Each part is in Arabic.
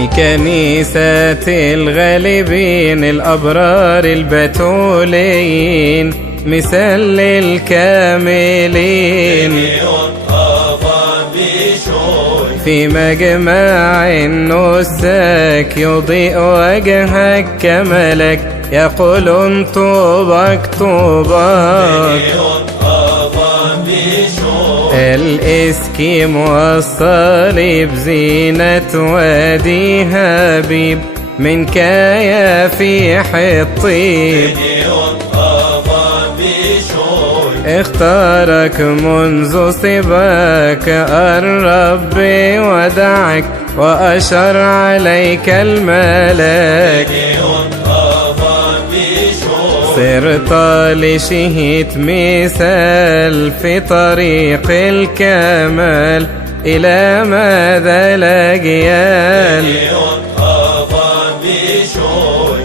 في كنيسة الغالبين الأبرار البتولين مثل للكاملين في مجمع النساك يضيء وجهك كملك يقولون طوبك طوبك الإسكيم والصليب زينة وادي هبيب منك يفيح الطيب اختارك منذ صباك الرب ودعك وأشر عليك الملاك صرت لشهيد مثال في طريق الكمال إلى مدى الأجيال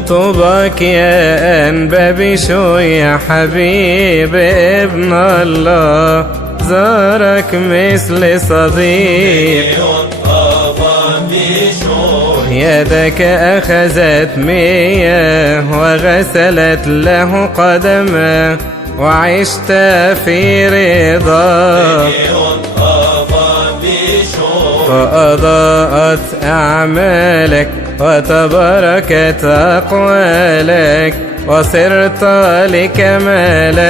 طوبك يا أنبا بشوي يا حبيب ابن الله زارك مثل صديق يدك أخذت مياه وغسلت له قدمه وعشت في رضا فأضاءت أعمالك وتباركت أقوالك وصرت لكمالك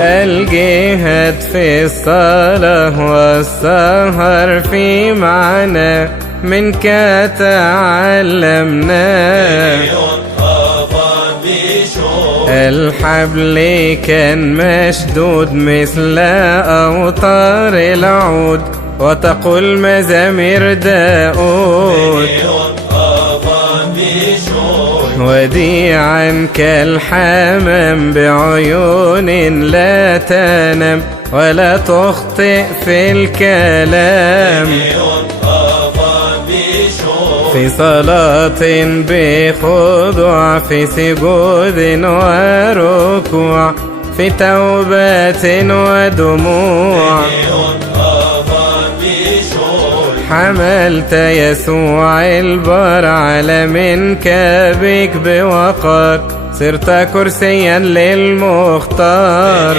الجهاد في الصلاة والسهر في معنى منك تعلمنا الحبل كان مشدود مثل أوتار العود وتقول مزامير داود وديعا كالحمام بعيون لا تنام ولا تخطئ في الكلام في صلاة بخضوع في سجود وركوع في توبة ودموع حملت يسوع البار على منك بك بوقار صرت كرسيا للمختار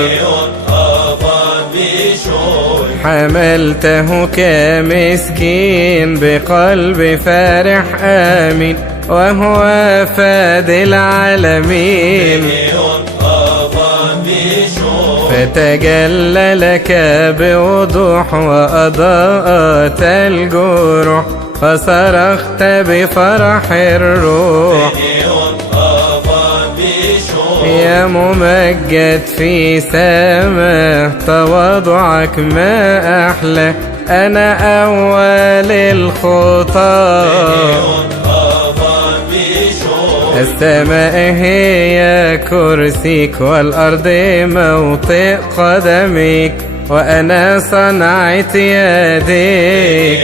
حملته كمسكين بقلب فرح آمين وهو فاد العالمين فتجلى لك بوضوح وأضاءت الجروح فصرخت بفرح الروح يا ممجد في سماه تواضعك ما أحلى أنا أول الخطاه السماء هي كرسيك والأرض موطئ قدميك وأنا صنعت يديك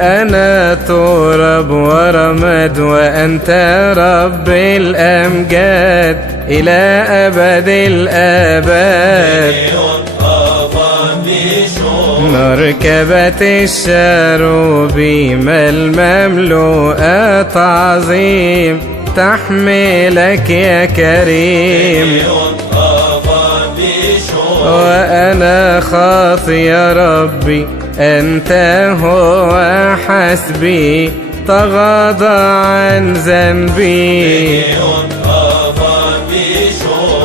أنا تراب ورماد وأنت رب الأمجاد إلى أبد الآباد مركبة الشروبيم المملوءة تعظيم تحملك يا كريم وأنا خاطي يا ربي أنت هو حسبي تغاضى عن ذنبي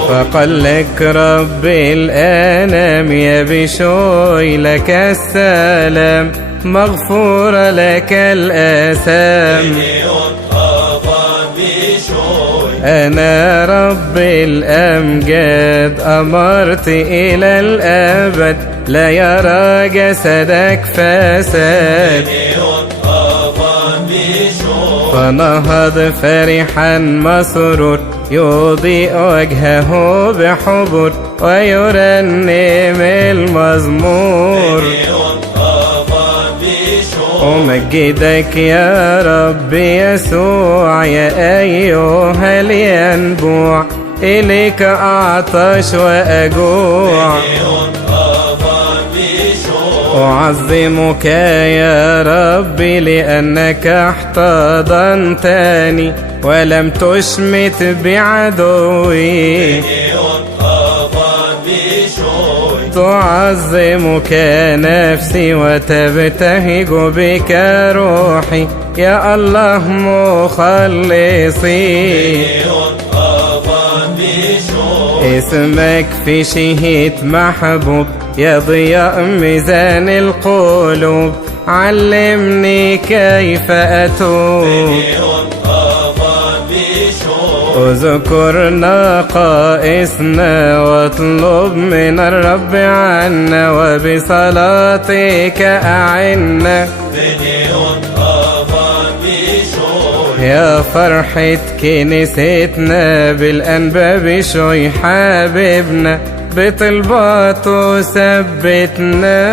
فقال لك رب الأنام يا بشوي لك السلام مغفور لك الآثام أنا رب الأمجاد أمرت إلى الأبد لا يرى جسدك فساد فنهض فرحا مسرور يضيء وجهه بحبور ويرنم المزمور أمجدك يا رب يسوع يا أيها الينبوع إليك أعطش وأجوع أعظمك يا ربي لأنك احتضنتني ولم تشمت بعدوي. تعظمك نفسي وتبتهج بك روحي يا الله مخلصي. اسمك في شهيد محبوب يا ضياء ميزان القلوب، علمني كيف أتوب. اذكر نقائصنا واطلب من الرب عنا، وبصلاتك أعنا يا فرحة كنيستنا بالأنباب شوي حبيبنا، بطلباته ثبتنا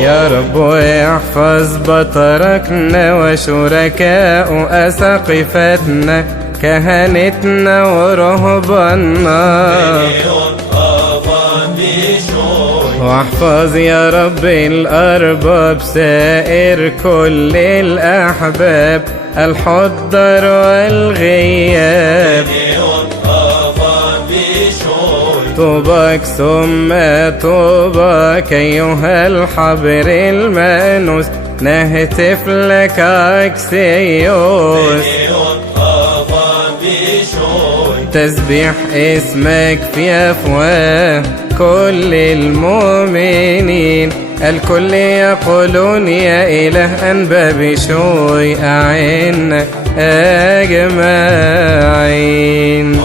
يا رب. احفظ بطركنا وشركاء أساقفتنا، كهنتنا ورهباننا، واحفظ يا رب الأرباب سائر كل الأحباب، الحضر والغياب. طوباك ثم طوباك أيها الحبر المأنوس، نهتف لك أكسيوس. تسبيح اسمك في أفواه كل المؤمنين، الكل يقولون يا إله أنباب شوي أعنا أجمعين.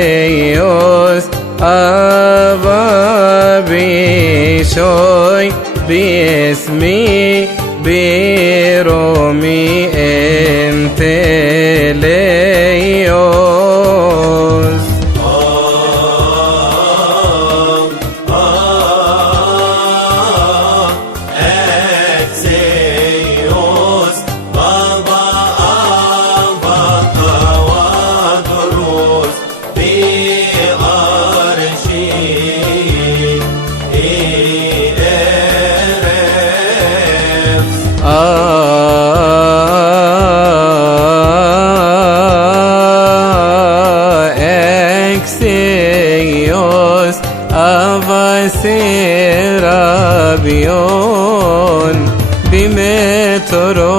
Exeos ababishoi bismi biromi enteleos. Exeos baba abakawadros bi arshi Exeos avaserabion bimetrobo